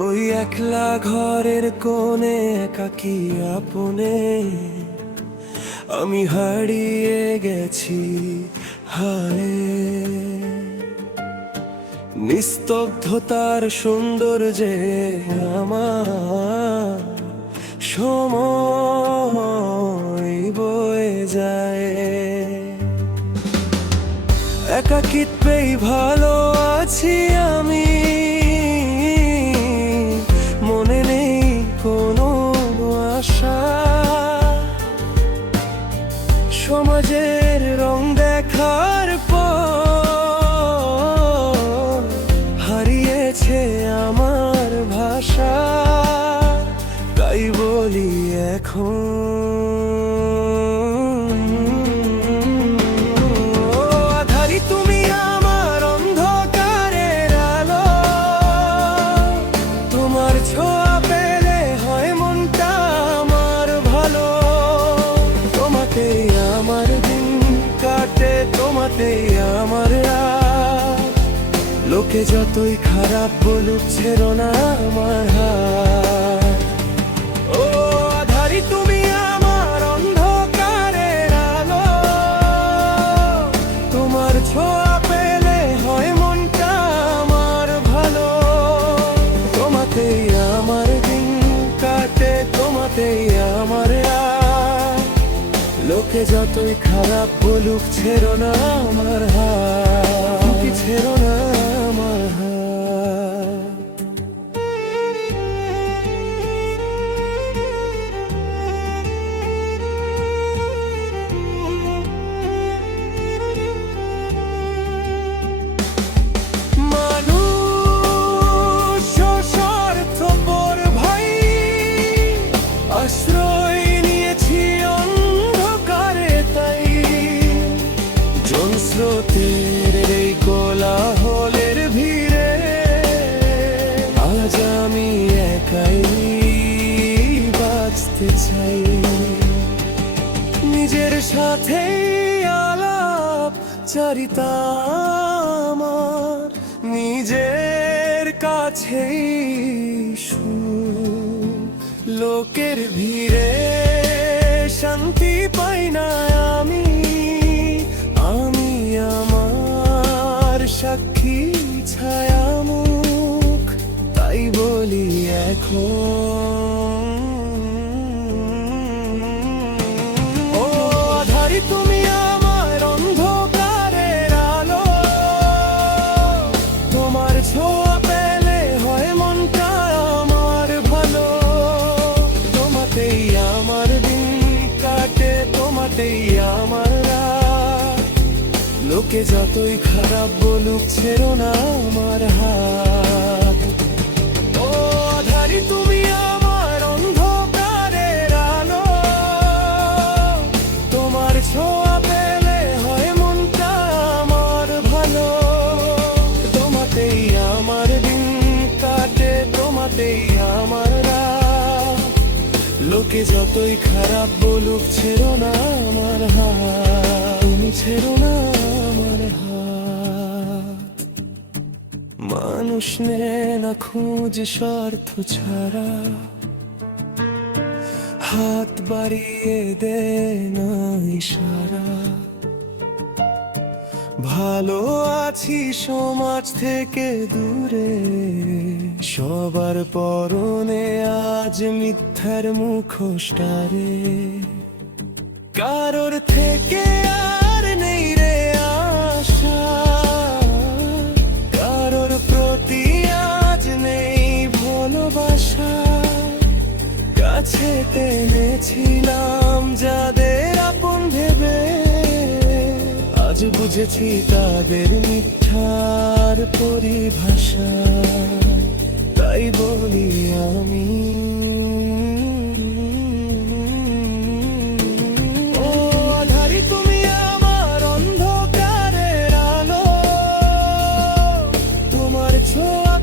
ওই একলা ঘরের কোণে একাকী আপনে আমি হারিয়ে গেছি হায়। নিস্তব্ধতার সৌন্দর্যে আমার সময় বয়ে যায়। একাকিত্বেই ভালো আছি আমি, মনে নেই কোনো আশা। সমাজের রং দেখার পর হারিয়েছে আমার ভাষা, তাই বলি এখন আমার রাত। লোকে যতই খারাপ বলুক ছেড়ো না আমার হাত। ও আধারি তুমি আমার অন্ধকারের আলো, তোমার ছোঁয়া পেলে হয় মনটা আমার ভালো। তোমাতেই আমার দিন কাটে, তোমাতেই আমার রাত। লোকে যতই খারাপ বলুক ছেড়ো না আমার হাত, ছেড়ো না আমার হাত। মানুষ স্বার্থপর ভাই, আশ্রয় স্রোতের এই কোলাহলের ভিড়ে আজ আমি একাই বাঁচতে চাই। নিজের সাথে আলাপ চারিতা আমার, নিজের কাছেই লোকের ভিড়ে শান্তি পাই না আমি। সাক্ষী ছায়া মুখ, তাই বলি এখন ও আধারি তুমি আমার অন্ধকারের আলো। তোমার ছোঁয়া পেলে হয় মনটা আমার ভালো। তোমাতেই আমার দিন কাটে, তোমাতেই আমার রাত। লোকে যতই খারাপ বলুক ছেড়ো না আমার হাত। ও আধারি তুমি আমার অন্ধকারের আলো, তোমার ছোঁয়া পেলে হয় মনটা আমার ভালো। তোমাতেই আমার দিন কাটে, তোমাতেই আমার রাত। লোকে যতই খারাপ বলুক ছেড়ো না আমার হাত, তুমি ছেড়ো না আমার হাত। মানুষ নে না খোঁজ স্বার্থ ছাড়া, হাত বাড়িয়ে দে না ইশারা। ভালো আছি সমাজ থেকে দূরে, সবার পরনে আজ মিথ্যার মুখোশটারে। কারোর থেকে আর নেই রে আশা, কারোর প্রতি আজ নেই ভালোবাসা। কাছে টেনেছিলাম যাদের আপন ভেবে, আজ বুঝেছি তাদের মিথ্যার পরিভাষা। তাই বলি আমি ও আধারি তুমি আমার অন্ধকারের আলো। তোমার ছোঁয়া